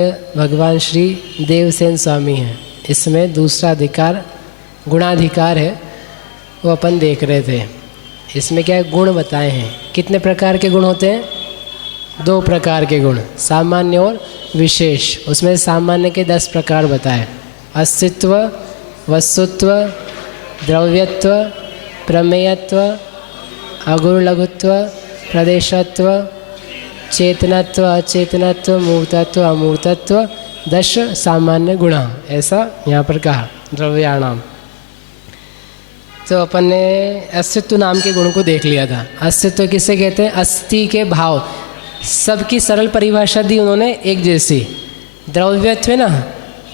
भगवान श्री देवसेन स्वामी हैं। इसमें दूसरा अधिकार गुणाधिकार है, वो अपन देख रहे थे। इसमें क्या है, गुण बताए हैं। कितने प्रकार के गुण होते हैं? 2 प्रकार के गुण, सामान्य और विशेष। उसमें सामान्य के 10 प्रकार बताए: अस्तित्व, वस्तुत्व, द्रव्यत्व, प्रमेयत्व, अगुण लघुत्व, प्रदेशत्व, चेतनत्व, अचेतनत्व, मूर्तत्व, अमूर्तत्व, 10 सामान्य गुण। ऐसा यहाँ पर कहा द्रव्याणाम। तो अपन ने अस्तित्व नाम के गुण को देख लिया था। अस्तित्व किसे कहते हैं? अस्थि के भाव। सबकी सरल परिभाषा दी उन्होंने एक जैसी। द्रव्यत्व है ना,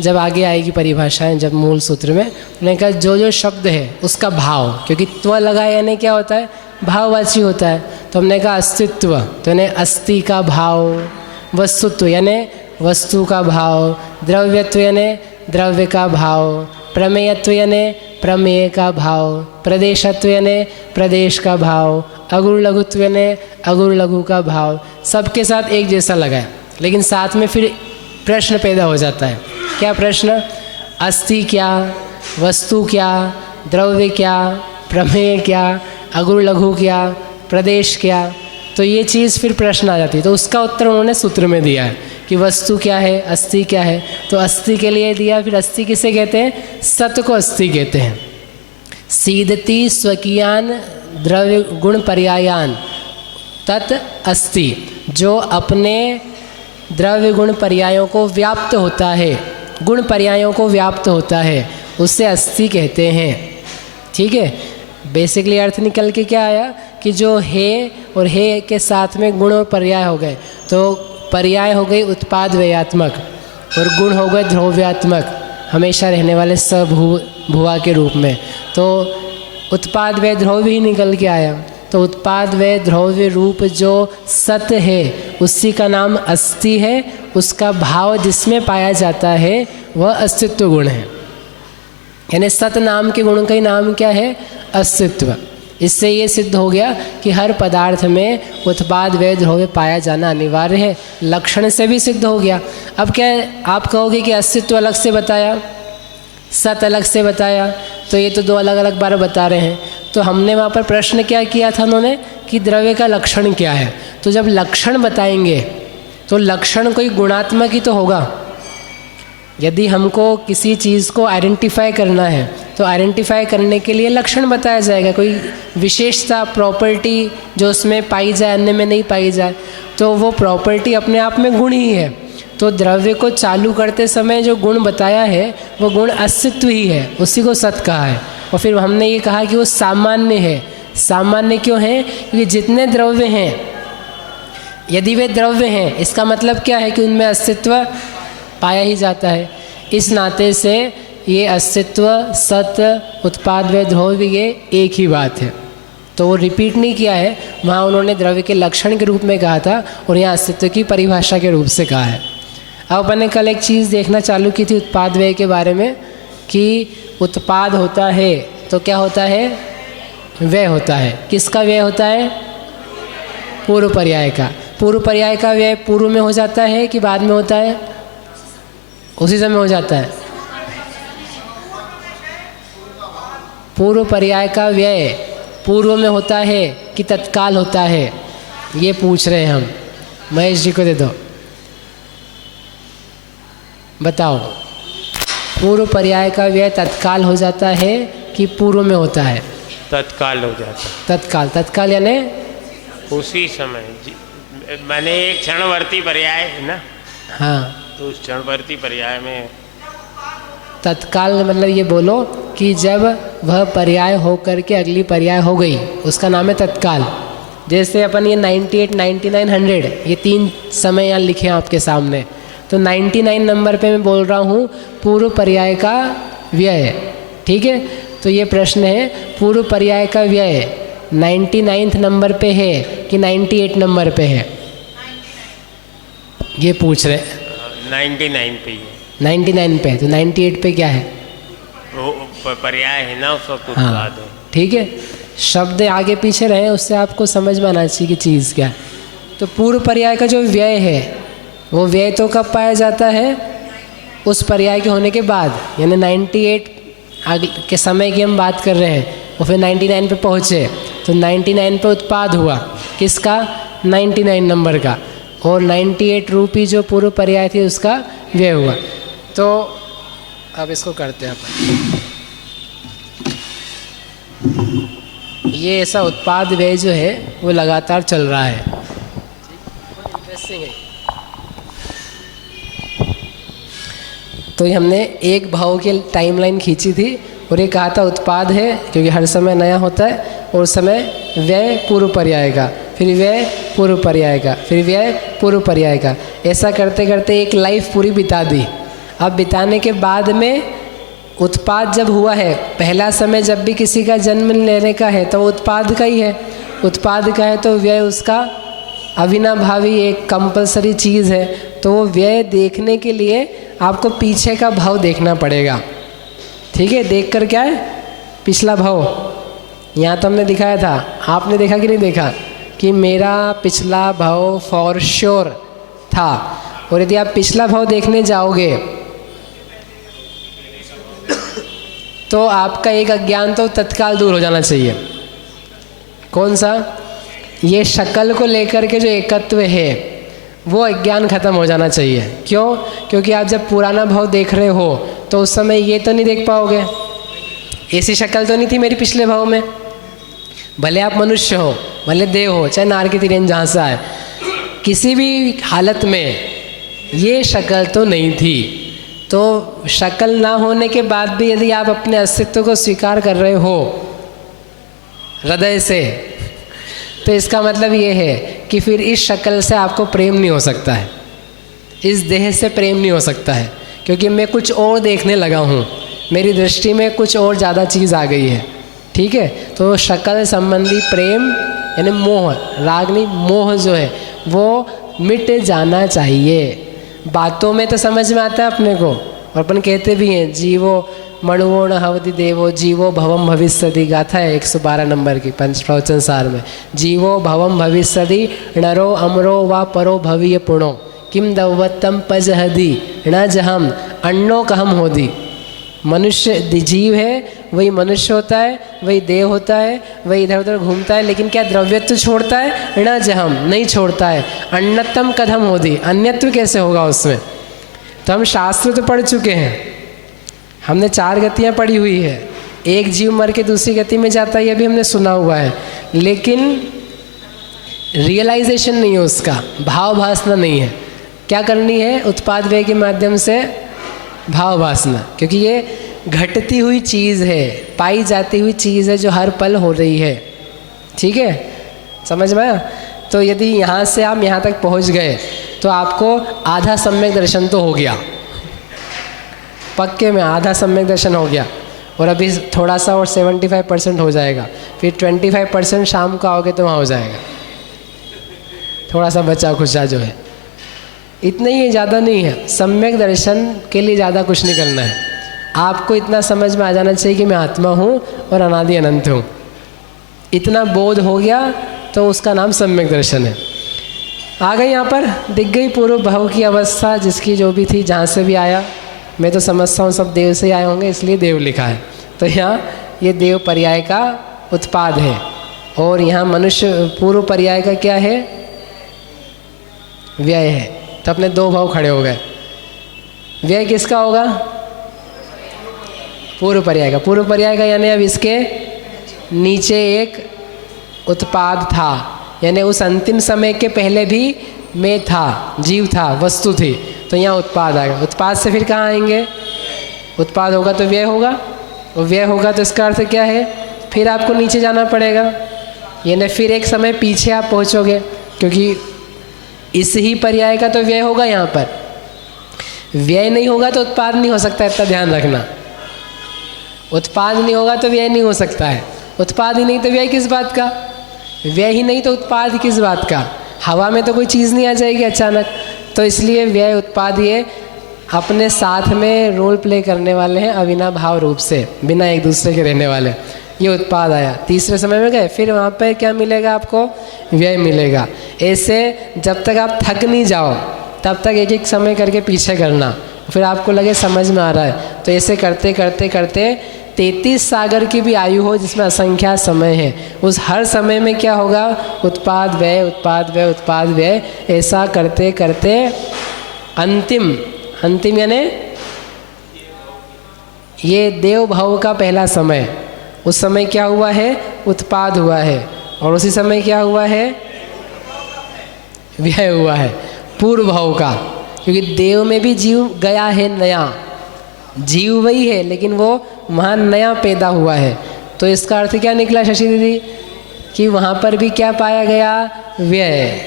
जब आगे आएगी परिभाषाएं, जब मूल सूत्र में उन्होंने कहा जो जो शब्द है उसका भाव, क्योंकि त्व लगा यानी क्या होता है, भाववाची होता है। तो हमने कहा अस्तित्व तो यानी अस्थि का भाव, वस्तुत्व यानी वस्तु का भाव, द्रव्यत्व यानी द्रव्य का भाव, प्रमेयत्व यानी प्रमेय का भाव, प्रदेशत्व यानी प्रदेश का भाव, अगुण लघुत्व यानी अगुण लघु का भाव। सबके साथ एक जैसा लगा है, लेकिन साथ में फिर प्रश्न पैदा हो जाता है। क्या प्रश्न? अस्थि क्या, वस्तु क्या, द्रव्य क्या, प्रमेय क्या, अगुण लघु क्या, प्रदेश क्या। तो ये चीज़ फिर प्रश्न आ जाती है। तो उसका उत्तर उन्होंने सूत्र में दिया है कि वस्तु क्या है, अस्थि क्या है। तो अस्थि के लिए दिया। फिर अस्थि किसे कहते हैं? सत को अस्थि कहते हैं। सीदति स्वकीयान द्रव्य गुण पर्यायान तत् अस्थि, जो अपने द्रव्य गुण पर्यायों को व्याप्त होता है, गुण पर्यायों को व्याप्त होता है, उससे अस्थि कहते हैं। ठीक है, बेसिकली अर्थ निकल के क्या आया कि जो है और है के साथ में गुण और पर्याय हो गए। तो पर्याय हो गई उत्पाद व्ययात्मक और गुण हो गए ध्रुव्यात्मक, हमेशा रहने वाले भुआ के रूप में। तो उत्पाद व्यय ध्रुव ही निकल के आया। तो उत्पाद व्यय ध्रुव्य रूप जो सत है उसी का नाम अस्थि है। उसका भाव जिसमें पाया जाता है वह अस्तित्व गुण है। यानी सत नाम के गुण का ही नाम क्या है? अस्तित्व। इससे ये सिद्ध हो गया कि हर पदार्थ में उत्पाद व्यय ध्रुव्य पाया जाना अनिवार्य है। लक्षण से भी सिद्ध हो गया। अब क्या है, आप कहोगे कि अस्तित्व अलग से बताया, सत अलग से बताया, तो ये तो 2 अलग अलग बार बता रहे हैं। तो हमने वहाँ पर प्रश्न क्या किया था उन्होंने कि द्रव्य का लक्षण क्या है। तो जब लक्षण बताएंगे तो लक्षण कोई गुणात्मक ही तो होगा। यदि हमको किसी चीज़ को आइडेंटिफाई करना है तो आइडेंटिफाई करने के लिए लक्षण बताया जाएगा, कोई विशेषता, प्रॉपर्टी जो उसमें पाई जाए, अन्य में नहीं पाई जाए, तो वो प्रॉपर्टी अपने आप में गुण ही है। तो द्रव्य को चालू करते समय जो गुण बताया है वो गुण अस्तित्व ही है, उसी को सत कहा है। और फिर हमने ये कहा कि वो सामान्य है। सामान्य क्यों है? क्योंकि जितने द्रव्य हैं, यदि वे द्रव्य हैं, इसका मतलब क्या है कि उनमें अस्तित्व पाया ही जाता है। इस नाते से ये अस्तित्व, सत, उत्पाद व ध्रुव ये एक ही बात है। तो वो रिपीट नहीं किया है। वहाँ उन्होंने द्रव्य के लक्षण के रूप में कहा था और यहाँ अस्तित्व की परिभाषा के रूप से कहा है। अब अपन ने कल एक चीज़ देखना चालू की थी उत्पाद व्यय के बारे में, कि उत्पाद होता है तो क्या होता है? व्यय होता है। किसका व्यय होता है? पूर्व पर्याय का। पूर्व पर्याय का व्यय पूर्व में हो जाता है कि बाद में होता है? उसी समय हो जाता है। पूर्व पर्याय का व्यय पूर्व में होता है कि तत्काल होता है, ये पूछ रहे हैं हम। महेश जी को दे दो, बताओ। पूर्व पर्याय का व्यय तत्काल हो जाता है कि पूर्व में होता है? तत्काल हो जाता है। तत्काल। तत्काल यानी उसी समय। मैंने एक क्षणवर्ती पर्याय है ना। हाँ, तो उस क्षणवर्ती पर्याय में तत्काल मतलब ये बोलो कि जब वह पर्याय हो करके अगली पर्याय हो गई, उसका नाम है तत्काल। जैसे अपन ये 98, 99, 100 ये 3 समय यहाँ लिखे हैं आपके सामने। तो 99 नंबर पे मैं बोल रहा हूँ पूर्व पर्याय का व्यय। ठीक है, तो ये प्रश्न है पूर्व पर्याय का व्यय 99 नंबर पे है कि 98 नंबर पे है, ये पूछ रहे। 99 पे ही है। 99 पे है, तो 98 पे क्या है? वो पर्याय है ना, उसका कुछ हाँ, बात है। ठीक है, शब्द आगे पीछे रहे उससे आपको समझ में आना चाहिए कि चीज़ क्या है। तो पूर्व पर्याय का जो व्यय है वो व्यय तो कब पाया जाता है? उस पर्याय के होने के बाद, यानी 98 के समय की हम बात कर रहे हैं, और फिर 99 पे पहुँचे, तो 99 पे उत्पाद हुआ किसका? 99 नंबर का, और 98 रूपी जो पूर्व पर्याय थी उसका व्यय हुआ। तो अब इसको करते हैं अपन। ये ऐसा उत्पाद व्यय जो है वो लगातार चल रहा है। इंटरेस्टिंग है। तो ये हमने एक भाव की टाइमलाइन खींची थी और ये कहा था उत्पाद है क्योंकि हर समय नया होता है, और उस समय व्यय पूर्व पर्याय का, फिर व्यय पूर्व पर्याय का, फिर व्यय पूर्व पर्याय का, ऐसा करते करते एक लाइफ पूरी बिता दी। अब बिताने के बाद में उत्पाद जब हुआ है, पहला समय जब भी किसी का जन्म लेने का है तो उत्पाद का ही है, उत्पाद का है तो व्यय उसका अविनाभावी एक कंपलसरी चीज़ है। तो वो व्यय देखने के लिए आपको पीछे का भाव देखना पड़ेगा। ठीक है, देख कर क्या है? पिछला भाव। यहाँ तो हमने दिखाया था, आपने देखा कि नहीं देखा कि मेरा पिछला भाव फॉर श्योर था, और यदि आप पिछला भाव देखने जाओगे तो आपका एक अज्ञान तो तत्काल दूर हो जाना चाहिए। कौन सा? ये शक्ल को लेकर के जो एकत्व है वो अज्ञान खत्म हो जाना चाहिए। क्यों? क्योंकि आप जब पुराना भाव देख रहे हो तो उस समय ये तो नहीं देख पाओगे, ऐसी शक्ल तो नहीं थी मेरी पिछले भाव में। भले आप मनुष्य हो, भले देव हो, चाहे नार की तिरेन जहाँ से आए, किसी भी हालत में ये शक्ल तो नहीं थी। तो शक्ल ना होने के बाद भी यदि आप अपने अस्तित्व को स्वीकार कर रहे हो हृदय से, तो इसका मतलब ये है कि फिर इस शक्ल से आपको प्रेम नहीं हो सकता है, इस देह से प्रेम नहीं हो सकता है, क्योंकि मैं कुछ और देखने लगा हूँ, मेरी दृष्टि में कुछ और ज़्यादा चीज़ आ गई है। ठीक है, तो शक्ल संबंधी प्रेम यानी मोह, राग नहीं, मोह जो है वो मिट जाना चाहिए। बातों में तो समझ में आता है अपने को, और अपन कहते भी हैं जीवो मणुवो न हवति देवो जीवो भवम भविष्यति, गाथा है 112 नंबर की पंचप्रवचन सार में। जीवो भवम भविष्यति नरो अमरो व परो भवीय पुणो किम दौवत्तम पजहदी न जहम अन्नो कहम होदी। मनुष्य जीव है, वही मनुष्य होता है, वही देव होता है, वही इधर उधर घूमता है, लेकिन क्या द्रव्यत्व छोड़ता है? न जहम, नहीं छोड़ता है। अन्नतम कदम होदी, अन्यत्व कैसे होगा उसमें? तो हम शास्त्र तो पढ़ चुके हैं, हमने 4 गतियाँ पढ़ी हुई है, एक जीव मर के दूसरी गति में जाता है ये भी हमने सुना हुआ है, लेकिन रियलाइजेशन नहीं है उसका, भाव भासना नहीं है। क्या करनी है? उत्पाद व्यय के माध्यम से भाव वासना, क्योंकि ये घटती हुई चीज़ है, पाई जाती हुई चीज़ है जो हर पल हो रही है। ठीक है, समझ में आया? तो यदि यहाँ से आप यहाँ तक पहुँच गए तो आपको आधा सम्यक दर्शन तो हो गया, पक्के में आधा सम्यक दर्शन हो गया, और अभी थोड़ा सा और 75% हो जाएगा, फिर 25% शाम को आओगे तो वहाँ हो जाएगा, थोड़ा सा बचा खुचा जो है, इतना ही है, ज़्यादा नहीं है। सम्यक दर्शन के लिए ज़्यादा कुछ नहीं करना है, आपको इतना समझ में आ जाना चाहिए कि मैं आत्मा हूँ और अनादि अनंत हूँ। इतना बोध हो गया तो उसका नाम सम्यक दर्शन है। आ गई यहाँ पर, दिख गई पूर्व भाव की अवस्था जिसकी जो भी थी, जहाँ से भी आया। मैं तो समझता हूँ सब देव से आए होंगे, इसलिए देव लिखा है। तो यहाँ ये देव पर्याय का उत्पाद है, और यहाँ मनुष्य पूर्व पर्याय का क्या है? व्यय है। तो अपने 2 भाव खड़े हो गए। व्यय किसका होगा? पूर्व पर्याय का। पूर्व पर्याय का यानी अब इसके नीचे एक उत्पाद था, यानी उस अंतिम समय के पहले भी मैं था, जीव था, वस्तु थी, तो यहाँ उत्पाद आएगा। उत्पाद से फिर कहाँ आएंगे? उत्पाद होगा तो व्यय होगा, और व्यय होगा तो इसका अर्थ क्या है? फिर आपको नीचे जाना पड़ेगा, यानी फिर एक समय पीछे आप पहुँचोगे, क्योंकि इस ही पर्याय का तो व्यय होगा। यहाँ पर व्यय नहीं होगा तो उत्पाद नहीं हो सकता, इतना ध्यान रखना। उत्पाद नहीं होगा तो व्यय नहीं हो सकता है, उत्पाद ही नहीं तो व्यय किस बात का? व्यय ही नहीं तो उत्पाद किस बात का? हवा में तो कोई चीज़ नहीं आ जाएगी अचानक। तो इसलिए व्यय उत्पाद ये अपने साथ में रोल प्ले करने वाले हैं, अविनाभाव रूप से, बिना एक दूसरे के रहने वाले। ये उत्पाद आया, तीसरे समय में गए, फिर वहाँ पर क्या मिलेगा आपको? व्यय मिलेगा। ऐसे जब तक आप थक नहीं जाओ तब तक एक एक समय करके पीछे करना, फिर आपको लगे समझ में आ रहा है। तो ऐसे करते करते करते 33 सागर की भी आयु हो जिसमें असंख्या समय है, उस हर समय में क्या होगा, उत्पाद व्यय उत्पाद व्यय उत्पाद व्यय, ऐसा करते करते अंतिम यानी ये देव भाव का पहला समय, उस समय क्या हुआ है, उत्पाद हुआ है, और उसी समय क्या हुआ है, व्यय हुआ है पूर्व भाव का। क्योंकि देव में भी जीव गया है नया, जीव वही है लेकिन वो वहाँ नया पैदा हुआ है। तो इसका अर्थ क्या निकला शशि दीदी, कि वहाँ पर भी क्या पाया गया, व्यय।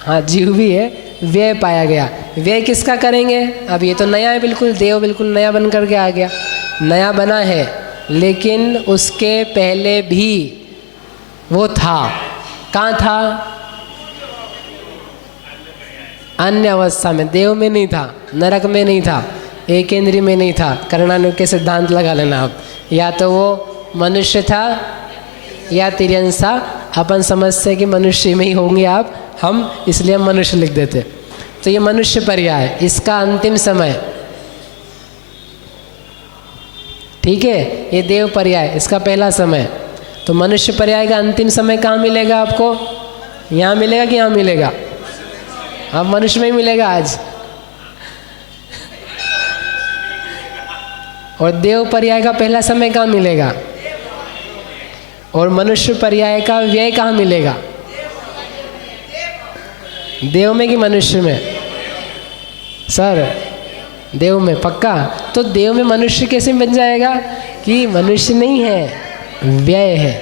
हाँ जीव भी है, व्यय पाया गया। व्यय किसका करेंगे, अब ये तो नया है बिल्कुल, देव बिल्कुल नया बन कर के आ गया, नया बना है, लेकिन उसके पहले भी वो था। कहाँ था, अन्य अवस्था में, देव में नहीं था, नरक में नहीं था, एक इंद्रिय में नहीं था। कर्णानुग के सिद्धांत लगा लेना आप, या तो वो मनुष्य था या तिर्यंश था। अपन समझते हैं कि मनुष्य में ही होंगे आप, हम इसलिए हम मनुष्य लिख देते। तो ये मनुष्य पर्याय, इसका अंतिम समय, ठीक है, ये देव पर्याय इसका पहला समय। तो मनुष्य पर्याय का अंतिम समय कहाँ मिलेगा आपको, यहाँ मिलेगा कि यहाँ मिलेगा, अब मनुष्य में ही मिलेगा आज। और देव पर्याय का पहला समय कहाँ मिलेगा, और मनुष्य पर्याय का व्यय कहाँ मिलेगा, देव में कि मनुष्य में, सर देव में पक्का। तो देव में मनुष्य कैसे बन जाएगा, कि मनुष्य नहीं है, व्यय है,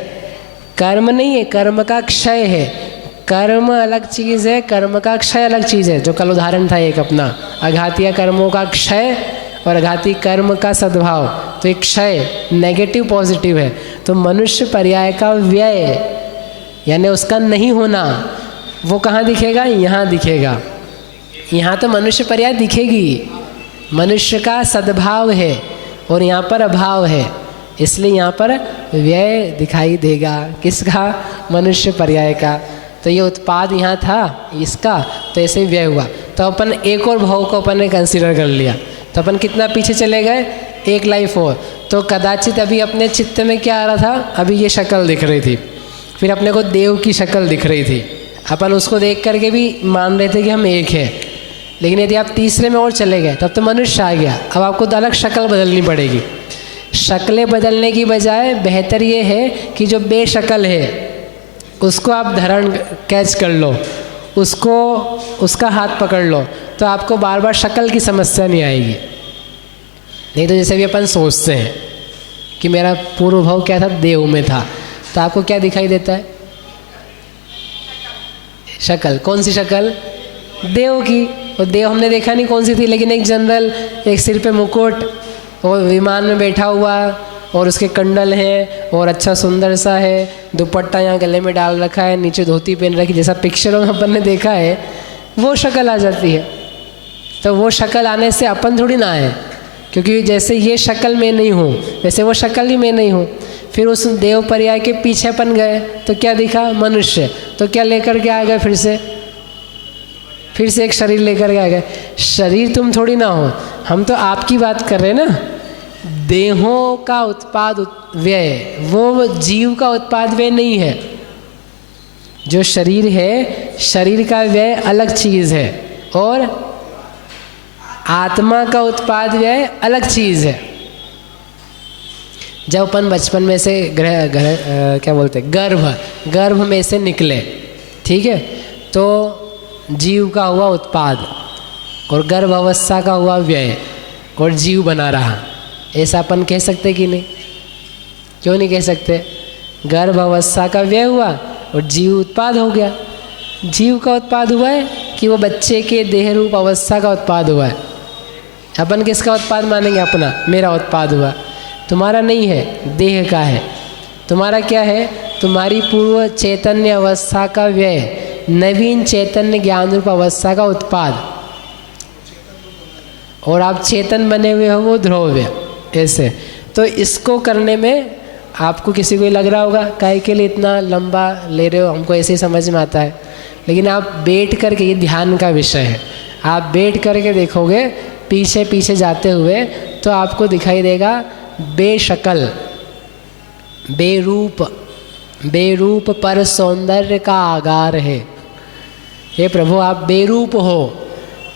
कर्म नहीं है, कर्म का क्षय है। कर्म अलग चीज़ है, कर्म का क्षय अलग चीज़ है। जो कल उदाहरण था एक अपना, अघातीय कर्मों का क्षय और अघाती कर्म का सद्भाव, तो एक क्षय नेगेटिव पॉजिटिव है। तो मनुष्य पर्याय का व्यय यानी उसका नहीं होना, वो कहाँ दिखेगा, यहाँ दिखेगा। यहाँ तो मनुष्य पर्याय दिखेगी, मनुष्य का सद्भाव है और यहाँ पर अभाव है, इसलिए यहाँ पर व्यय दिखाई देगा। किसका, मनुष्य पर्याय का। तो ये उत्पाद यहाँ था इसका, तो ऐसे ही व्यय हुआ। तो अपन एक और भाव को अपन ने कंसीडर कर लिया, तो अपन कितना पीछे चले गए, एक लाइफ और। तो कदाचित अभी अपने चित्त में क्या आ रहा था, अभी ये शक्ल दिख रही थी, फिर अपने को देव की शक्ल दिख रही थी, अपन उसको देख करके भी मान रहे थे कि हम एक है। लेकिन यदि आप तीसरे में और चले गए तब तो मनुष्य आ गया, अब आपको अलग शक्ल बदलनी पड़ेगी। शक्लें बदलने की बजाय बेहतर ये है कि जो बेशक्ल है उसको आप धारण कैच कर लो, उसको उसका हाथ पकड़ लो, तो आपको बार बार शक्ल की समस्या नहीं आएगी। नहीं तो जैसे भी अपन सोचते हैं कि मेरा पूर्व भाव क्या था, देव में था, तो आपको क्या दिखाई देता है, शक्ल। कौन सी शक्ल, देव की। और देव हमने देखा नहीं कौन सी थी, लेकिन एक जनरल, एक सिर पे मुकुट और विमान में बैठा हुआ और उसके कंडल हैं और अच्छा सुंदर सा है, दुपट्टा यहाँ गले में डाल रखा है, नीचे धोती पहन रखी, जैसा पिक्चरों में अपन ने देखा है, वो शक्ल आ जाती है। तो वो शक्ल आने से अपन थोड़ी ना आए, क्योंकि जैसे ये शक्ल में नहीं हूँ वैसे वो शक्ल ही मैं नहीं हूँ। फिर उस देव पर्याय के पीछे अपन गए तो क्या दिखा, मनुष्य। तो क्या लेकर के आ गए, फिर से एक शरीर लेकर के आ गए। शरीर तुम थोड़ी ना हो, हम तो आपकी बात कर रहे हैं ना। देहों का उत्पाद व्यय, वो जीव का उत्पाद व्यय नहीं है। जो शरीर है, शरीर का व्यय अलग चीज़ है, और आत्मा का उत्पाद व्यय अलग चीज़ है। जब अपन बचपन में से क्या बोलते हैं, गर्भ में से निकले, ठीक है, तो जीव का हुआ उत्पाद और गर्भ अवस्था का हुआ व्यय और जीव बना रहा। ऐसा अपन कह सकते कि नहीं, क्यों नहीं कह सकते। गर्भ अवस्था का व्यय हुआ और जीव उत्पाद हो गया। जीव का उत्पाद हुआ है कि वो बच्चे के देह रूप अवस्था का उत्पाद हुआ है। अपन किसका उत्पाद मानेंगे, अपना, मेरा उत्पाद हुआ। तुम्हारा नहीं है, देह का है। तुम्हारा क्या है, तुम्हारी पूर्व चैतन्य अवस्था का व्यय, नवीन चैतन्य ज्ञान रूप अवस्था का उत्पाद, और आप चेतन बने हुए हो वो ध्रुव्य। ऐसे तो इसको करने में आपको किसी को लग रहा होगा काहे के लिए इतना लंबा ले रहे हो, हमको ऐसे ही समझ में आता है। लेकिन आप बैठ कर के, ये ध्यान का विषय है, आप बैठ करके देखोगे पीछे पीछे जाते हुए तो आपको दिखाई देगा बेशक्ल, बेरूप, बेरूप पर सौंदर्य का आगार है। हे प्रभु आप बेरूप हो,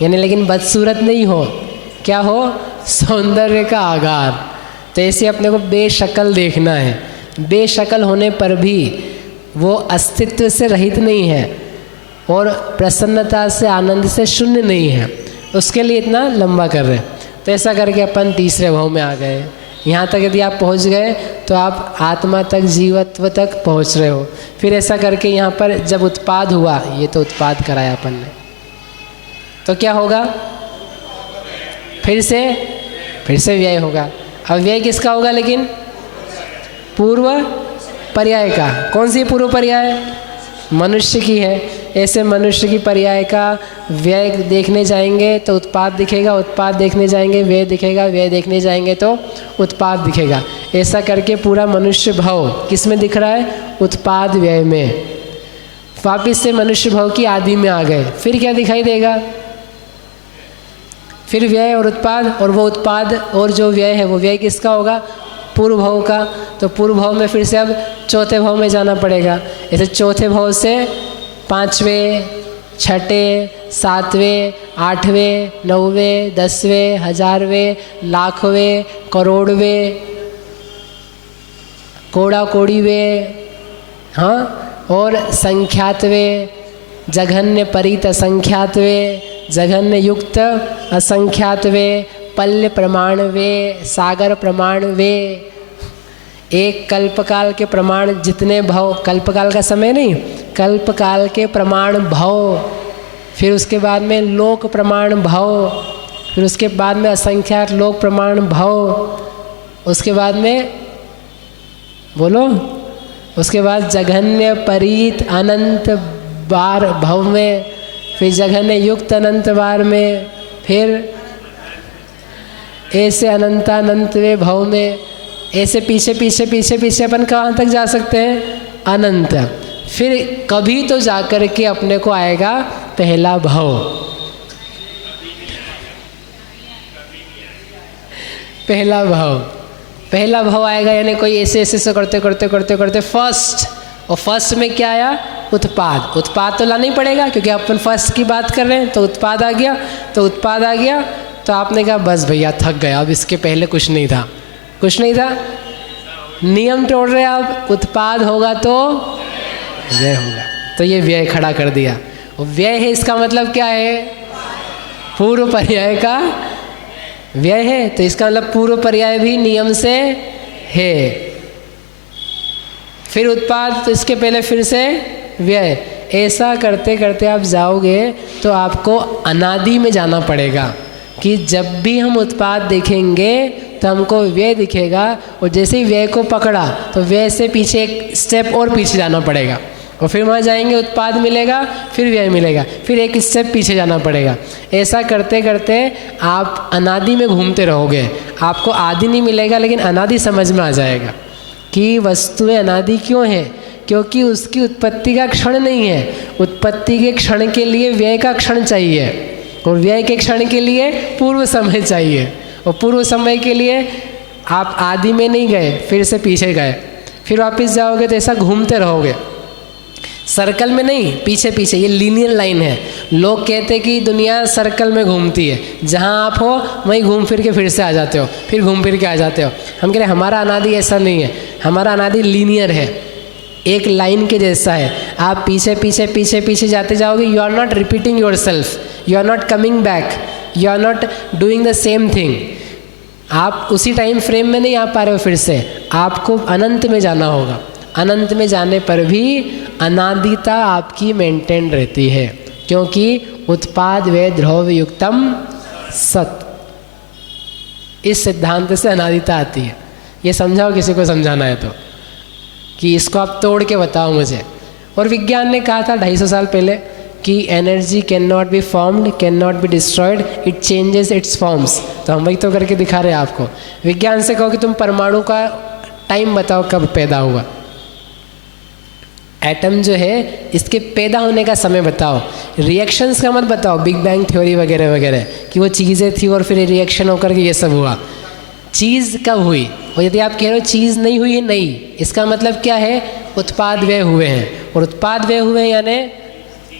यानी लेकिन बदसूरत नहीं हो। क्या हो? सौंदर्य का आगार। तो ऐसे अपने को बेशक्ल देखना है। बेशक्ल होने पर भी वो अस्तित्व से रहित नहीं है और प्रसन्नता से, आनंद से शून्य नहीं है। उसके लिए इतना लंबा कर रहे हैं। तो ऐसा करके अपन तीसरे भाव में आ गए। यहाँ तक यदि आप पहुँच गए तो आप आत्मा तक, जीवत्व तक पहुँच रहे हो। फिर ऐसा करके यहाँ पर जब उत्पाद हुआ, ये तो उत्पाद कराया अपन ने, तो क्या होगा? फिर से व्यय होगा। अब व्यय किसका होगा? लेकिन पूर्व पर्याय का। कौन सी पूर्व पर्याय? मनुष्य की है। ऐसे मनुष्य की पर्याय का व्यय देखने जाएंगे तो उत्पाद दिखेगा, उत्पाद देखने जाएंगे व्यय दिखेगा, व्यय देखने जाएंगे तो उत्पाद दिखेगा। ऐसा करके पूरा मनुष्य भाव किस में दिख रहा है? उत्पाद व्यय में। वापिस से मनुष्य भाव की आदि में आ गए। फिर क्या दिखाई देगा? फिर व्यय और उत्पाद, और वो उत्पाद और जो व्यय है वो व्यय किसका होगा? पूर्व भाव का। तो पूर्व भाव में फिर से अब चौथे भाव में जाना पड़ेगा। ऐसे चौथे भाव से पाँचवें, छठे, सातवें, आठवें, नौवें, 10वें, 1000वें, लाखवें, करोड़वें, कोड़ा कोड़ीवें, हाँ, और संख्यातवें, जघन्य परित असंख्यातवें, जघन्य युक्त असंख्यातवें, पल्य प्रमाण वे, सागर प्रमाण वे, एक कल्पकाल के प्रमाण जितने भाव, कल्पकाल का समय नहीं, कल्पकाल के प्रमाण भाव, फिर उसके बाद में लोक प्रमाण भाव, फिर उसके बाद में असंख्यात लोक प्रमाण भाव, उसके बाद में बोलो, उसके बाद जघन्य परीत अनंत बार भाव में, फिर जघन्य युक्त अनंत बार में, फिर ऐसे अनंतानंतवें भाव में। ऐसे पीछे पीछे पीछे पीछे अपन कहाँ तक जा सकते हैं? अनंत। फिर कभी तो जाकर के अपने को आएगा पहला भाव। पहला भाव आएगा, यानी कोई ऐसे ऐसे करते करते करते करते फर्स्ट, और फर्स्ट में क्या आया? उत्पाद तो लाना ही पड़ेगा क्योंकि अपन फर्स्ट की बात कर रहे हैं। तो उत्पाद आ गया। तो आपने कहा बस भैया थक गया, अब इसके पहले कुछ नहीं था। नियम तोड़ रहे आप। उत्पाद होगा तो व्यय होगा, तो ये व्यय खड़ा कर दिया। और व्यय है, इसका मतलब क्या है? पूर्व पर्याय का व्यय है, तो इसका मतलब पूर्व पर्याय भी नियम से है। फिर उत्पाद, तो इसके पहले फिर से व्यय। ऐसा करते करते आप जाओगे तो आपको अनादि में जाना पड़ेगा कि जब भी हम उत्पाद देखेंगे तो हमको व्यय दिखेगा, और जैसे ही व्यय को पकड़ा तो व्यय से पीछे एक स्टेप और पीछे जाना पड़ेगा, और फिर वहाँ जाएंगे उत्पाद मिलेगा, फिर व्यय मिलेगा, फिर एक स्टेप पीछे जाना पड़ेगा। ऐसा करते करते आप अनादि में घूमते रहोगे। आपको आदि नहीं मिलेगा लेकिन अनादि समझ में आ जाएगा कि वस्तुएं अनादि क्यों हैं, क्योंकि उसकी उत्पत्ति का क्षण नहीं है। उत्पत्ति के क्षण के लिए व्यय का क्षण चाहिए, और व्यय के क्षण के लिए पूर्व समय चाहिए, और पूर्व समय के लिए आप आदि में नहीं गए, फिर से पीछे गए, फिर वापस जाओगे तो ऐसा घूमते रहोगे, सर्कल में नहीं, पीछे पीछे। ये लीनियर लाइन है। लोग कहते हैं कि दुनिया सर्कल में घूमती है, जहाँ आप हो वहीं घूम फिर के फिर से आ जाते हो, फिर घूम फिर के आ जाते हो। हम कह रहे हमारा अनादि ऐसा नहीं है, हमारा अनादि लीनियर है, एक लाइन के जैसा है। आप पीछे पीछे पीछे पीछे जाते जाओगे। You are not repeating yourself, you are not coming back, you are not doing the same thing. आप उसी टाइम फ्रेम में नहीं आ पा रहे हो, फिर से आपको अनंत में जाना होगा। अनंत में जाने पर भी अनादिता आपकी मेंटेन रहती है, क्योंकि उत्पाद वे ध्रुव युक्तम सत, इस सिद्धांत से अनादिता आती है। ये समझाओ, किसी को समझाना है तो, कि इसको आप तोड़ के बताओ मुझे। और विज्ञान ने कहा था 250 साल पहले कि energy can not be formed, can not be destroyed, it changes it's forms. तो हम वही तो करके दिखा रहे हैं आपको। विज्ञान से कहो कि तुम परमाणु का टाइम बताओ कब पैदा हुआ, एटम जो है इसके पैदा होने का समय बताओ, रिएक्शंस का मत बताओ, बिग बैंग थ्योरी वगैरह वगैरह कि वो चीज़ें थी और फिर रिएक्शन होकर के ये सब हुआ। चीज़ कब हुई? और यदि आप कह रहे हो चीज़ नहीं हुई है, नहीं, इसका मतलब क्या है? उत्पाद व्यय हुए हैं, और उत्पाद व्यय हुए हैं यानी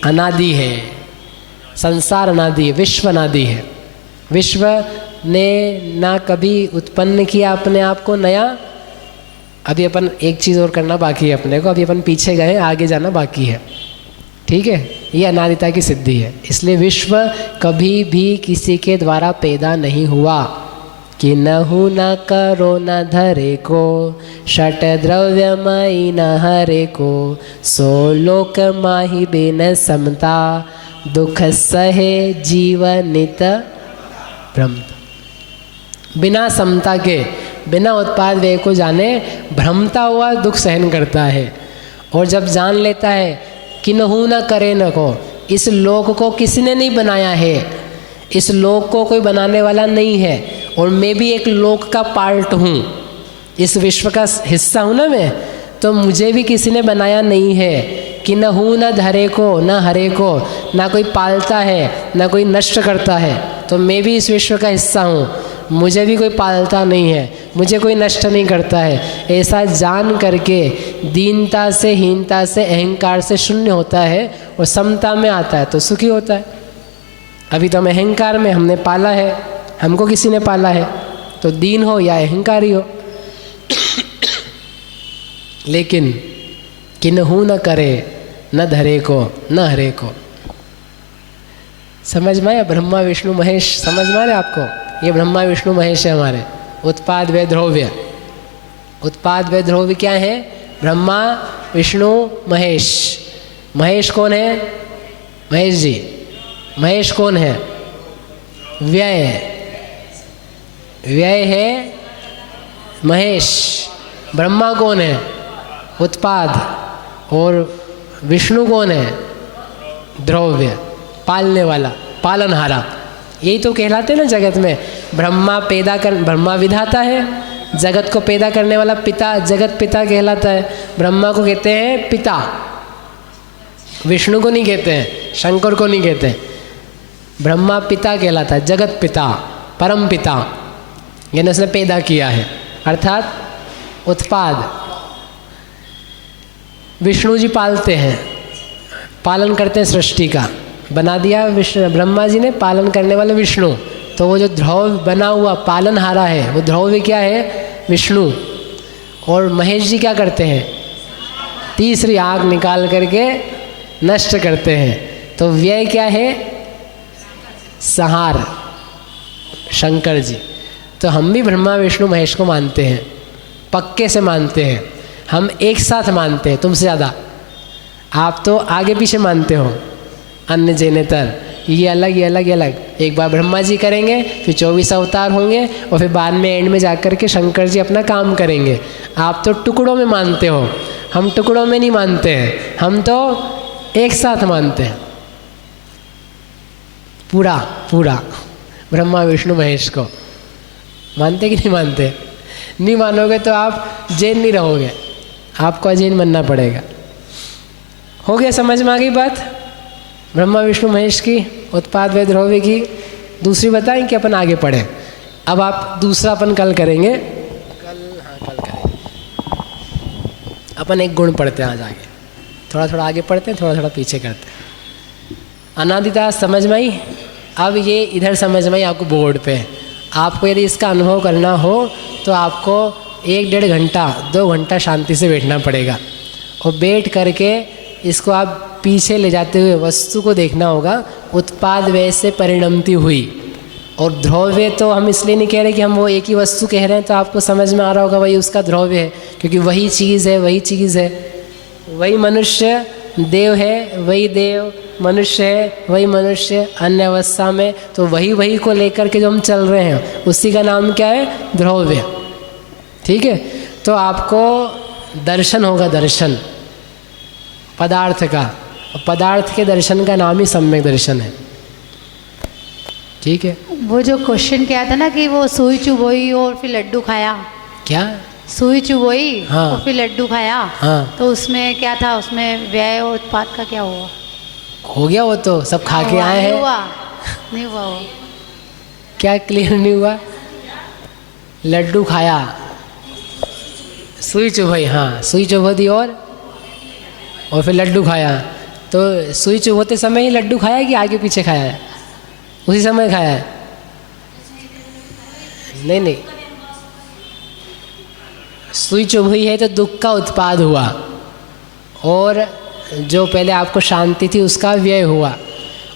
अनादि है, संसार अनादि है, विश्व अनादि है। विश्व ने ना कभी उत्पन्न किया अपने आप को नया। अभी अपन एक चीज़ और करना बाकी है अपने को, अभी अपन पीछे गए, आगे जाना बाकी है, ठीक है। ये अनादिता की सिद्धि है। इसलिए विश्व कभी भी किसी के द्वारा पैदा नहीं हुआ। कि नहु न करो न धरे को, षट द्रव्यमयी न हरे को, सो लोक माही बिन समता, दुख सहे जीवन नित भ्रमता। बिना समता के, बिना उत्पाद व्यय को जाने भ्रमता हुआ दुख सहन करता है। और जब जान लेता है कि नहु न करे न को, इस लोक को किसी ने नहीं बनाया है, इस लोक को कोई बनाने वाला नहीं है, और मैं भी एक लोक का पार्ट हूँ, इस विश्व का हिस्सा हूँ ना मैं, तो मुझे भी किसी ने बनाया नहीं है। कि न हूँ न धरे को न हरे को, ना कोई पालता है ना कोई नष्ट करता है, तो मैं भी इस विश्व का हिस्सा हूँ, मुझे भी कोई पालता नहीं है, मुझे कोई नष्ट नहीं करता है। ऐसा जान करके दीनता से, हीनता से, अहंकार से शून्य होता है और समता में आता है तो सुखी होता है। अभी तो हम अहंकार में, हमने पाला है, हमको किसी ने पाला है, तो दीन हो या अहंकारी हो। लेकिन किन्हू न करे न धरे को न हरे को। समझ में आया? ब्रह्मा विष्णु महेश समझ में आ रहे आपको? ये ब्रह्मा विष्णु महेश है हमारे। उत्पाद व ध्रुव्य, उत्पाद व ध्रुव्य क्या है? ब्रह्मा विष्णु महेश। महेश कौन है? महेश जी। महेश कौन है? व्यय। व्यय है महेश। ब्रह्मा कौन है? उत्पाद। और विष्णु कौन है? द्रव्य, पालने वाला, पालनहारा। यही तो कहलाते हैं ना जगत में। ब्रह्मा विधाता है, जगत को पैदा करने वाला पिता, जगत पिता कहलाता है। ब्रह्मा को कहते हैं पिता, विष्णु को नहीं कहते हैं, शंकर को नहीं कहते हैं। ब्रह्मा पिता कहलाता है, जगत पिता, परम पिता, यानी उसने पैदा किया है, अर्थात उत्पाद। विष्णु जी पालते हैं, पालन करते हैं सृष्टि का, बना दिया विष्णु, ब्रह्मा जी ने पालन करने वाले विष्णु। तो वो जो ध्रुव बना हुआ पालनहारा है, वो ध्रुव क्या है? विष्णु। और महेश जी क्या करते हैं? तीसरी आँख निकाल करके नष्ट करते हैं। तो व्यय क्या है? संहार, शंकर जी। तो हम भी ब्रह्मा विष्णु महेश को मानते हैं, पक्के से मानते हैं, हम एक साथ मानते हैं तुमसे ज़्यादा। आप तो आगे पीछे मानते हो, अन्य जेनेतर, ये अलग ये अलग ये अलग। एक बार ब्रह्मा जी करेंगे, फिर 24 अवतार होंगे, और फिर बाद में एंड में जाकर के शंकर जी अपना काम करेंगे। आप तो टुकड़ों में मानते हो, हम टुकड़ों में नहीं मानते हैं, हम तो एक साथ मानते हैं, पूरा पूरा ब्रह्मा विष्णु महेश को। मानते कि नहीं मानते? नहीं मानोगे तो आप जैन नहीं रहोगे, आपको अजैन बनना पड़ेगा। हो गया, समझ में आ गई बात? ब्रह्मा विष्णु महेश की, उत्पाद व ध्रुव्य की। दूसरी बताएं कि अपन आगे पढ़ें? अब आप दूसरा अपन कल करेंगे, कल करेंगे। अपन एक गुण पढ़ते हैं आज आगे, थोड़ा थोड़ा आगे पढ़ते हैं, थोड़ा थोड़ा पीछे करते हैं। अनादिता समझ में आई? अब ये इधर समझ में आई आपको बोर्ड पे। आपको यदि इसका अनुभव करना हो तो आपको 1-1.5 घंटा 2 घंटा शांति से बैठना पड़ेगा, और बैठ करके इसको आप पीछे ले जाते हुए वस्तु को देखना होगा। उत्पाद व्यय से परिणमती हुई। और ध्रुव्य तो हम इसलिए नहीं कह रहे कि हम वो एक ही वस्तु कह रहे हैं, तो आपको समझ में आ रहा होगा वही उसका ध्रुव्य है, क्योंकि वही चीज़ है, वही चीज़ है। वही मनुष्य देव है, वही देव मनुष्य है, वही मनुष्य अन्य अवस्था में, तो वही को लेकर के जो हम चल रहे हैं, उसी का नाम क्या है? ध्रुव्य। ठीक है, तो आपको दर्शन होगा, दर्शन पदार्थ का। पदार्थ के दर्शन का नाम ही सम्यक दर्शन है। ठीक है। वो जो क्वेश्चन किया था ना कि वो सुई चुभोई और फिर लड्डू खाया, क्या? सुई चुबोई हाँ। और फिर लड्डू खाया। हाँ। तो उसमें क्या था, उसमें व्यय और उत्पाद का क्या हुआ? हो गया वो तो सब खा के आए नहीं हैं। हुआ, नहीं हुआ वो। क्या क्लियर नहीं हुआ? लड्डू खाया, सुई चुभाई, हाँ सुई चुभो दी और फिर लड्डू खाया। तो सुई चुभोते समय ही लड्डू खाया कि आगे पीछे खाया है? उसी समय खाया है? नहीं नहीं, सुई चुभी है तो दुख का उत्पाद हुआ और जो पहले आपको शांति थी उसका व्यय हुआ।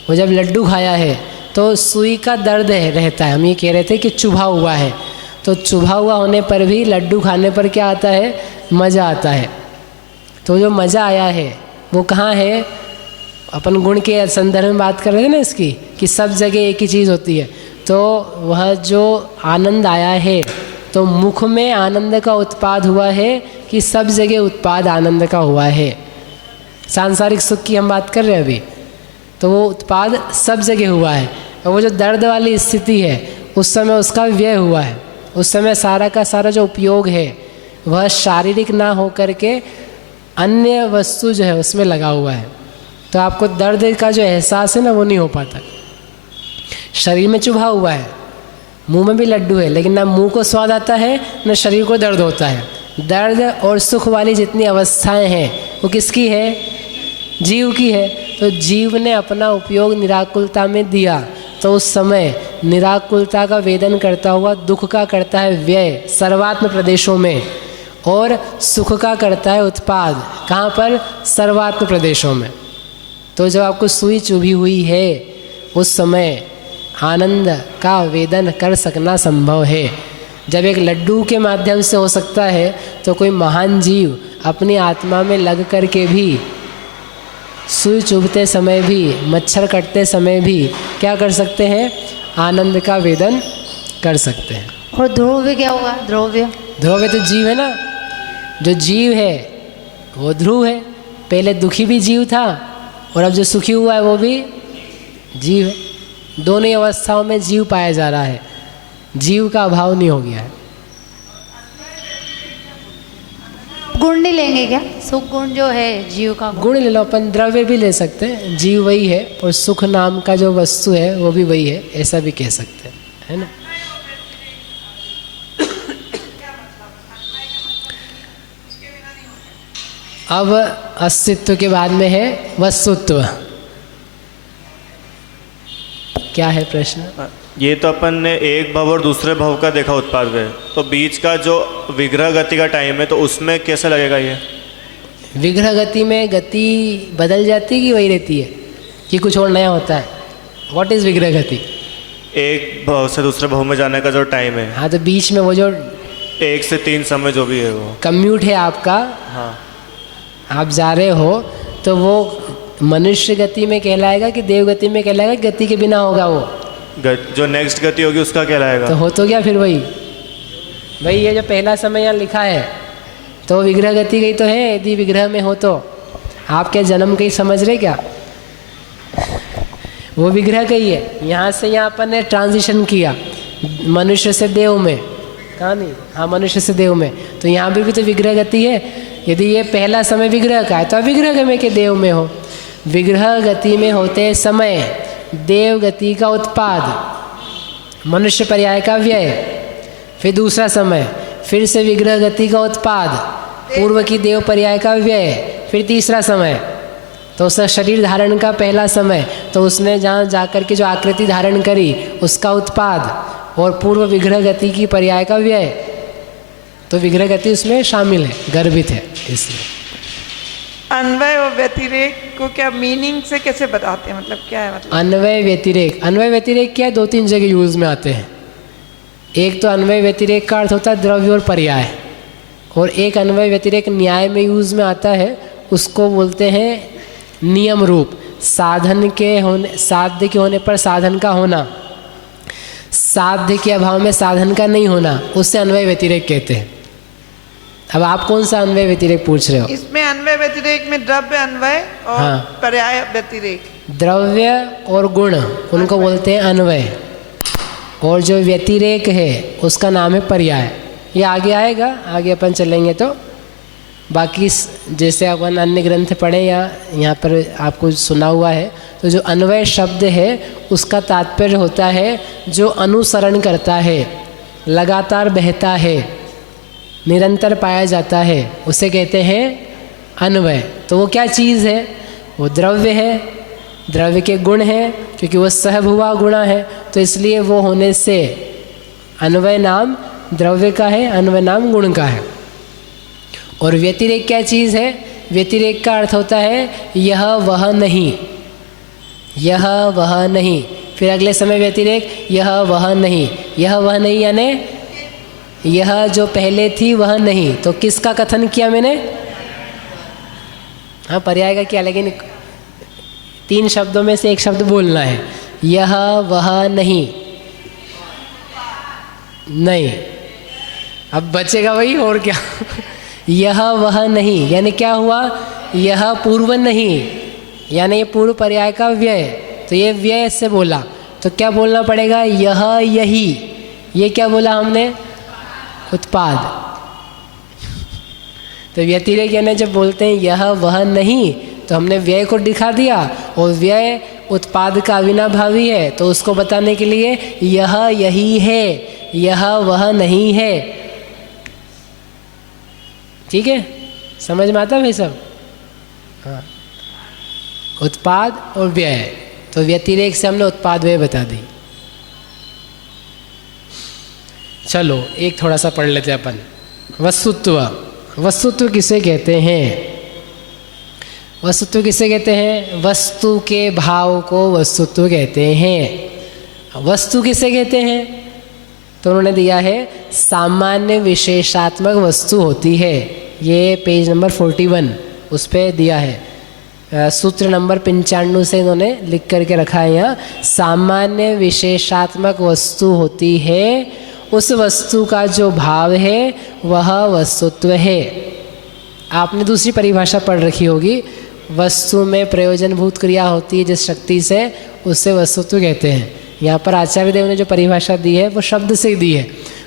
और जब लड्डू खाया है तो सुई का दर्द रहता है। हम ये कह रहे थे कि चुभा हुआ है, तो चुभा हुआ होने पर भी लड्डू खाने पर क्या आता है? मज़ा आता है। तो जो मज़ा आया है वो कहाँ है? अपन गुण के संदर्भ में बात कर रहे थे ना इसकी, कि सब जगह एक ही चीज़ होती है। तो वह जो आनंद आया है, तो मुख में आनंद का उत्पाद हुआ है कि सब जगह उत्पाद आनंद का हुआ है? सांसारिक सुख की हम बात कर रहे हैं अभी, तो वो उत्पाद सब जगह हुआ है। और वो जो दर्द वाली स्थिति है उस समय उसका व्यय हुआ है। उस समय सारा का सारा जो उपयोग है वह शारीरिक ना हो करके अन्य वस्तु जो है उसमें लगा हुआ है। तो आपको दर्द का जो एहसास है ना वो नहीं हो पाता। शरीर में चुभा हुआ है, मुंह में भी लड्डू है, लेकिन ना मुंह को स्वाद आता है ना शरीर को दर्द होता है। दर्द और सुख वाली जितनी अवस्थाएं हैं वो किसकी है? जीव की है। तो जीव ने अपना उपयोग निराकुलता में दिया, तो उस समय निराकुलता का वेदन करता हुआ दुख का करता है व्यय सर्वात्म प्रदेशों में, और सुख का करता है उत्पाद कहाँ पर? सर्वात्म प्रदेशों में। तो जब आपको सुई चुभी हुई है उस समय आनंद का वेदन कर सकना संभव है। जब एक लड्डू के माध्यम से हो सकता है तो कोई महान जीव अपनी आत्मा में लग कर के भी सुई चुभते समय भी, मच्छर कटते समय भी क्या कर सकते हैं? आनंद का वेदन कर सकते हैं। और ध्रुव क्या हुआ? ध्रुव्य ध्रुव तो जीव है ना। जो जीव है वो ध्रुव है। पहले दुखी भी जीव था और अब जो सुखी हुआ है वो भी जीव है। दोनों ही अवस्थाओं में जीव पाया जा रहा है, जीव का अभाव नहीं हो गया है। गुण नहीं लेंगे क्या? सुख गुण जो है जीव का गुण ले लो, अपन द्रव्य भी ले सकते हैं। जीव वही है और सुख नाम का जो वस्तु है वो भी वही है, ऐसा भी कह सकते हैं, है ना। अब अस्तित्व के बाद में है वस्तुत्व। क्या है प्रश्न? ये तो अपन ने एक भव और दूसरे भव का देखा उत्पाद में, तो बीच का जो विग्रह गति का टाइम है तो उसमें कैसा लगेगा ये? विग्रह गति में गति बदल जाती है कि वही रहती है कि कुछ और नया होता है? व्हाट इज़ विग्रह गति? एक भव से दूसरे भव में जाने का जो टाइम है। हाँ, तो बीच में वो जो 1 से 3 समय जो भी है वो कम्यूट है आपका, हाँ, आप जा रहे हो तो वो मनुष्य गति में कहलाएगा कि देव गति में कहलाएगा? गति के बिना होगा वो? जो नेक्स्ट गति होगी उसका क्या रहेगा? तो हो तो गया फिर वही ये जो पहला समय यहाँ लिखा है तो विग्रह गति गई तो है। यदि विग्रह में हो तो आप क्या जन्म कहीं समझ रहे क्या? वो विग्रह कही है। यहाँ से यहाँ अपन ने ट्रांजिशन किया मनुष्य से देव में, कहाँ नहीं, हाँ मनुष्य से देव में, तो यहाँ भी तो विग्रह गति है। यदि ये पहला समय विग्रह का है तो विग्रह में के देव में हो। विग्रह गति में होते समय देव गति का उत्पाद, मनुष्य पर्याय का व्यय, फिर दूसरा समय फिर से विग्रह गति का उत्पाद, पूर्व की देव पर्याय का व्यय, फिर तीसरा समय तो उसका शरीर धारण का पहला समय, तो उसने जहाँ जाकर के जो आकृति धारण करी उसका उत्पाद, और पूर्व विग्रह गति की पर्याय का व्यय। तो विग्रह गति उसमें शामिल है, गर्भित है। इसलिए अन्वय और व्यतिरेक को क्या मीनिंग से कैसे बताते हैं? मतलब क्या है? मतलब अन्वय व्यतिरेक, अन्वय व्यतिरेक क्या है? 2-3 जगह यूज में आते हैं। एक तो अन्वय व्यतिरेक का अर्थ होता है द्रव्य और पर्याय, और एक अन्वय व्यतिरेक न्याय में यूज में आता है, उसको बोलते हैं नियम रूप। साधन के होने, साध्य के होने पर साधन का होना, साध्य के अभाव में साधन का नहीं होना, उससे अन्वय व्यतिरेक कहते हैं। अब आप कौन सा अन्वय व्यतिरेक पूछ रहे हो? इसमें अन्वय व्यतिरेक में द्रव्य अन्वय और हाँ। पर्याय व्यतिरेक। द्रव्य और गुण उनको बोलते हैं अन्वय, और जो व्यतिरेक है उसका नाम है पर्याय। ये आगे आएगा, आगे अपन चलेंगे तो बाकी जैसे अपन अन्य ग्रंथ पढ़े या यहाँ पर आपको सुना हुआ है, तो जो अन्वय शब्द है उसका तात्पर्य होता है जो अनुसरण करता है, लगातार बहता है, निरंतर पाया जाता है, उसे कहते हैं अन्वय। तो वो क्या चीज़ है? वो द्रव्य है, द्रव्य के गुण है, क्योंकि वो सहभुवा गुणा है, तो इसलिए वो होने से अन्वय नाम द्रव्य का है, अन्वय नाम गुण का है। और व्यतिरेक क्या चीज़ है? व्यतिरेक का अर्थ होता है यह वह नहीं, यह वह नहीं। फिर अगले समय व्यतिरेक यह वह नहीं, यह वह नहीं यानी यह जो पहले थी वह नहीं। तो किसका कथन किया मैंने? हाँ, पर्याय का क्या, लेकिन 3 शब्दों में से एक शब्द बोलना है। यह वह नहीं, नहीं, अब बचेगा वही और क्या। यह वह नहीं यानी क्या हुआ? यह पूर्व नहीं, यानी ये पूर्व पर्याय का व्यय, तो ये व्यय से बोला, तो क्या बोलना पड़ेगा? यह यही। ये क्या बोला हमने? उत्पाद। तो व्यतिरेक यानी जब बोलते हैं यह वह नहीं, तो हमने व्यय को दिखा दिया, और व्यय उत्पाद का अविनाभावी है, तो उसको बताने के लिए यह यही है, यह वह नहीं है। ठीक है, समझ में आता भाई सब? हाँ, उत्पाद और व्यय, तो व्यतिरेक से हमने उत्पाद व्यय बता दी। चलो एक थोड़ा सा पढ़ लेते हैं अपन। वस्तुत्व, वस्तुत्व किसे कहते हैं? वस्तुत्व किसे कहते हैं? वस्तु के भाव को वस्तुत्व कहते हैं। वस्तु किसे कहते हैं? तो उन्होंने दिया है सामान्य विशेषात्मक वस्तु होती है, ये पेज नंबर 41 उस पर दिया है, सूत्र नंबर 95 से इन्होंने लिख करके रखा है यहाँ। सामान्य विशेषात्मक वस्तु होती है, उस वस्तु का जो भाव है वह वस्तुत्व है। आपने दूसरी परिभाषा पढ़ रखी होगी, वस्तु में प्रयोजनभूत क्रिया होती है जिस शक्ति से, उससे वस्तुत्व कहते हैं। यहाँ पर आचार्य देव ने जो परिभाषा दी है वो शब्द से ही दी है,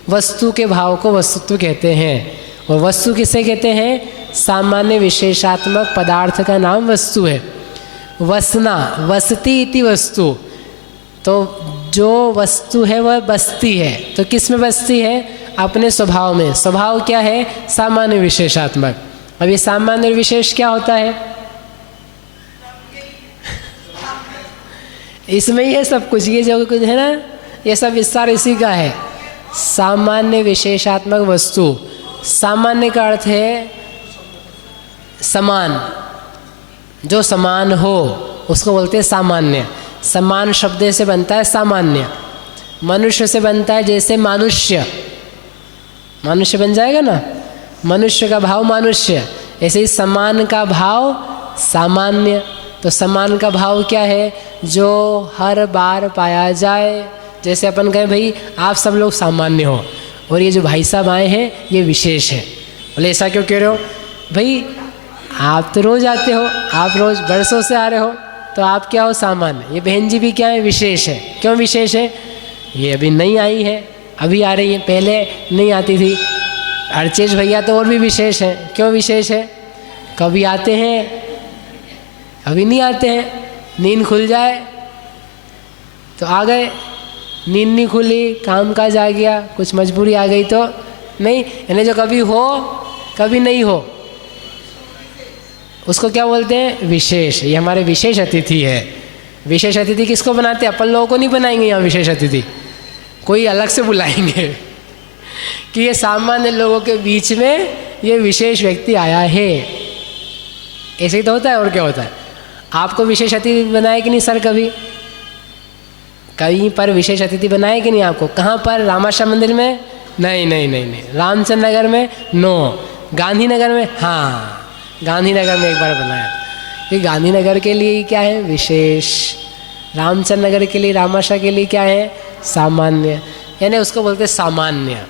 वस्तु के भाव को वस्तुत्व कहते हैं। और वस्तु किसे कहते हैं? सामान्य विशेषात्मक पदार्थ का नाम वस्तु है। वसना, वसती इति वस्तु, तो जो वस्तु है वह बसती है, तो किस में बसती है? अपने स्वभाव में। स्वभाव क्या है? सामान्य विशेषात्मक। अब ये सामान्य विशेष क्या होता है? इसमें ये सब कुछ, ये जो कुछ है ना, ये सब विस्तार इसी का है। सामान्य विशेषात्मक वस्तु, सामान्य का अर्थ है समान, जो समान हो उसको बोलते हैं सामान्य। समान शब्द से बनता है सामान्य। मनुष्य से बनता है जैसे मानुष्य, मनुष्य बन जाएगा ना, मनुष्य का भाव मानुष्य, ऐसे ही समान का भाव सामान्य। तो समान का भाव क्या है? जो हर बार पाया जाए। जैसे अपन कहें भाई आप सब लोग सामान्य हो, और ये जो भाई साहब आए हैं ये विशेष है। बोले ऐसा क्यों कह रहे हो? भाई आप तो रोज़ आते हो, आप रोज़ बरसों से आ रहे हो, तो आप क्या हो? सामान्य। ये बहन जी भी क्या है? विशेष है। क्यों विशेष है? ये अभी नहीं आई है, अभी आ रही है, पहले नहीं आती थी। अर्चेश भैया तो और भी विशेष है। क्यों विशेष है? कभी आते हैं, अभी नहीं आते हैं। नींद खुल जाए तो आ गए, नींद नहीं खुली, काम काज आ गया, कुछ मजबूरी आ गई तो नहीं। यानी जो कभी हो कभी नहीं हो, उसको क्या बोलते हैं? विशेष। ये हमारे विशेष अतिथि है। विशेष अतिथि किसको बनाते हैं? अपन लोगों को नहीं बनाएंगे यहाँ विशेष अतिथि, कोई अलग से बुलाएंगे कि ये सामान्य लोगों के बीच में ये विशेष व्यक्ति आया है। ऐसे ही तो होता है, और क्या होता है? आपको विशेष अतिथि बनाए कि नहीं सर? कभी कहीं पर विशेष अतिथि बनाए कि नहीं आपको? कहाँ पर? रामाशा मंदिर में? नहीं नहीं नहीं नहीं। रामचंद्र नगर में? नो। गांधीनगर में? हाँ, गांधीनगर में एक बार बनाया। ये गांधीनगर के लिए क्या है? विशेष। रामचंद्र नगर के लिए, रामाशा के लिए क्या है? सामान्य। यानी उसको बोलते सामान्य।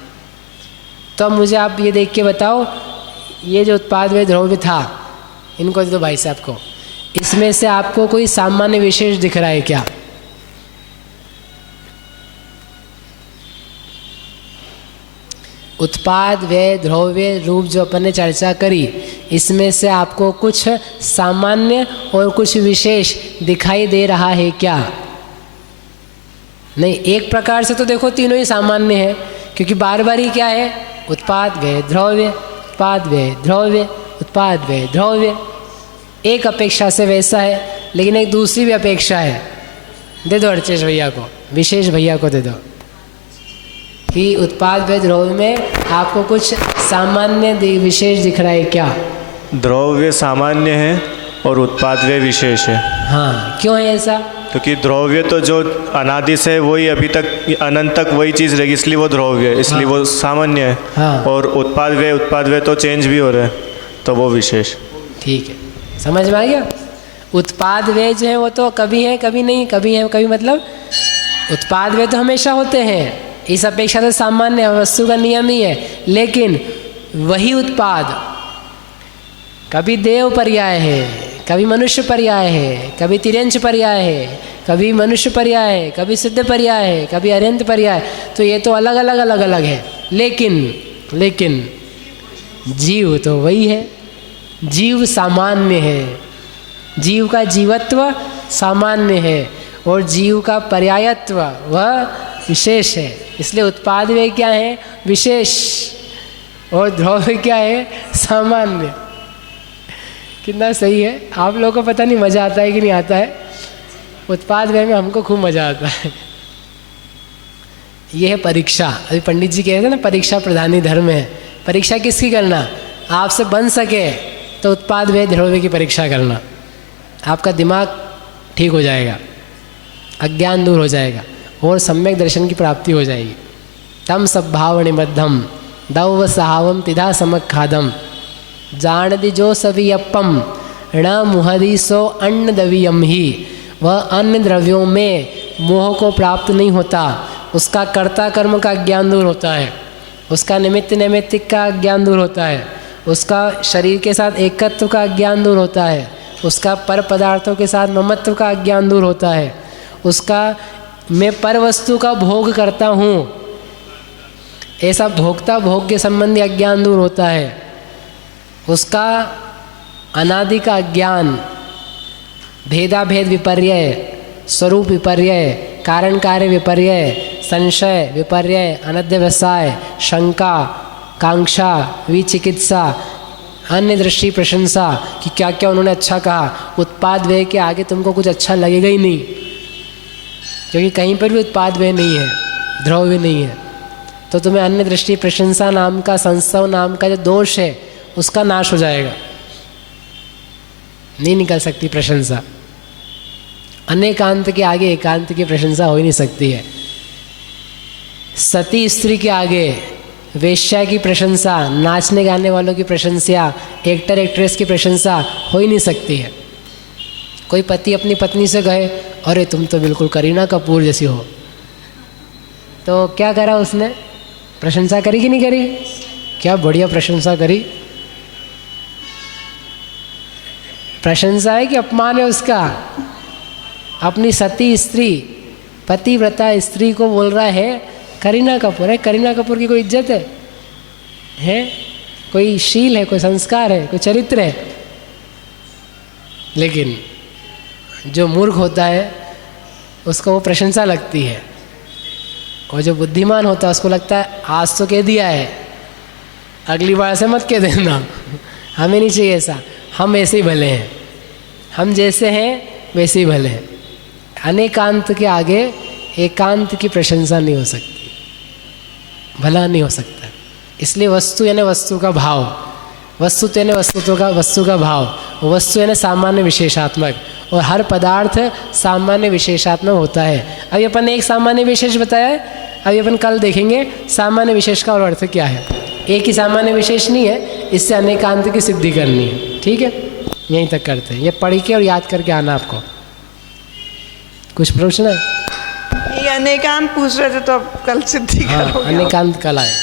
तो अब मुझे आप ये देख के बताओ, ये जो उत्पाद व द्रव्य था, इनको दे दो भाई साहब को, इसमें से आपको कोई सामान्य विशेष दिख रहा है क्या? उत्पाद व्यय द्रव्य रूप जो अपन ने चर्चा करी, इसमें से आपको कुछ सामान्य और कुछ विशेष दिखाई दे रहा है क्या? नहीं, एक प्रकार से तो देखो तीनों ही सामान्य है, क्योंकि बार बार ही क्या है, उत्पाद व्यय द्रव्य, उत्पाद व्यय द्रव्य, उत्पाद व्यय द्रव्य। एक अपेक्षा से वैसा है, लेकिन एक दूसरी भी अपेक्षा है। दे दो अर्चेश भैया को, विशेष भैया को दे दो कि उत्पाद व्यय द्रव्य में आपको कुछ सामान्य विशेष दिख रहा है क्या? द्रव्य सामान्य है और उत्पाद व्यय विशेष है। हाँ, क्यों है ऐसा? क्योंकि द्रव्य तो जो अनादि से वही अभी तक अनंत तक वही चीज़ रहेगी, इसलिए वो द्रव्य है, इसलिए वो सामान्य है। हाँ। और उत्पाद व्यय तो चेंज भी हो रहा है, तो वो विशेष। ठीक है, समझ में आ गया? उत्पाद व्यय जो है वो तो कभी है कभी नहीं, कभी है कभी, मतलब उत्पाद व्यय तो हमेशा होते हैं, इस अपेक्षा से सामान्य है, वस्तु का नियम ही है। लेकिन वही उत्पाद कभी देव पर्याय है, कभी मनुष्य पर्याय है, कभी तिर्यंच पर्याय है, कभी मनुष्य पर्याय है, कभी सिद्ध पर्याय है, कभी अरिहंत पर्याय। तो ये तो अलग अलग है। लेकिन जीव तो वही है, जीव सामान्य है, जीव का जीवत्व सामान्य है और जीव का पर्यायत्व वह विशेष है। इसलिए उत्पाद व्यय क्या है? विशेष, और द्रव्य क्या है? सामान्य। कितना सही है? आप लोगों को पता नहीं मज़ा आता है कि नहीं आता है? उत्पाद व्यय में हमको खूब मज़ा आता है। ये है परीक्षा। अभी पंडित जी कह रहे थे ना, परीक्षा प्रधानी धर्म है। परीक्षा किसकी करना? आपसे बन सके तो उत्पाद व्यय द्रव्य की परीक्षा करना। आपका दिमाग ठीक हो जाएगा, अज्ञान दूर हो जाएगा और सम्यक दर्शन की प्राप्ति हो जाएगी। तम सद्भाव निबद्धम दव सहावम तिधा समक खादम जान दी जो सभी अपम ण मुहदी सो अन्न दवियम ही। वह अन्य द्रव्यों में मोह को प्राप्त नहीं होता, उसका कर्ता कर्म का ज्ञान दूर होता है, उसका निमित्त नैमित्तिक का ज्ञान दूर होता है, उसका शरीर के साथ एकत्व का ज्ञान दूर होता है, उसका पर पदार्थों के साथ ममत्व का ज्ञान दूर होता है, उसका मैं पर वस्तु का भोग करता हूँ ऐसा भोक्ता भोग के संबंधी अज्ञान दूर होता है, उसका अनादि का ज्ञान, भेदाभेद विपर्य, स्वरूप विपर्य, कारण कार्य विपर्य, संशय विपर्य, अनध्यवसाय, शंका, कांक्षा, विचिकित्सा, अन्य दृष्टि प्रशंसा कि क्या क्या उन्होंने अच्छा कहा। उत्पाद व्यय के आगे तुमको कुछ अच्छा लगेगा ही नहीं, क्योंकि कहीं पर भी उत्पाद व्यय नहीं है, द्रव्य नहीं है। तो तुम्हें अन्य दृष्टि प्रशंसा नाम का, संस्था नाम का जो दोष है उसका नाश हो जाएगा, नहीं निकल सकती प्रशंसा। अनेकांत के आगे एकांत की प्रशंसा हो ही नहीं सकती है। सती स्त्री के आगे वेश्या की प्रशंसा, नाचने गाने वालों की प्रशंसा, एक्टर एक्ट्रेस की प्रशंसा हो ही नहीं सकती है। कोई पति अपनी पत्नी से कहे अरे तुम तो बिल्कुल करीना कपूर जैसी हो, तो क्या करा उसने? प्रशंसा करी कि नहीं करी? क्या बढ़िया प्रशंसा करी। प्रशंसा है कि अपमान है उसका? अपनी सती स्त्री, पतिव्रता स्त्री को बोल रहा है करीना कपूर है। करीना कपूर की कोई इज्जत है? कोई शील है, कोई संस्कार है, कोई चरित्र है? लेकिन जो मूर्ख होता है उसको वो प्रशंसा लगती है, और जो बुद्धिमान होता है उसको लगता है आज तो कह दिया है, अगली बार से मत कह देना। हमें नहीं चाहिए ऐसा, हम ऐसे ही भले हैं, हम जैसे हैं वैसे ही भले हैं। अनेकांत के आगे एकांत की प्रशंसा नहीं हो सकती, भला नहीं हो सकता। इसलिए वस्तु यानी वस्तु का भाव, वस्तु यानी वस्तु का भाव, वस्तु यानी सामान्य विशेषात्मक, और हर पदार्थ सामान्य विशेषात्मक होता है। अभी अपन ने एक सामान्य विशेष बताया है, अभी अपन कल देखेंगे सामान्य विशेष का और अर्थ क्या है। एक ही सामान्य विशेष नहीं है, इससे अनेकांत की सिद्धि करनी है। ठीक है, यहीं तक करते हैं। ये पढ़ के और याद करके आना आपको। कुछ प्रश्न है? ये अनेकांत पूछ रहे थे तो अब कल सिद्धि करोगे? अनेकांत कल आए।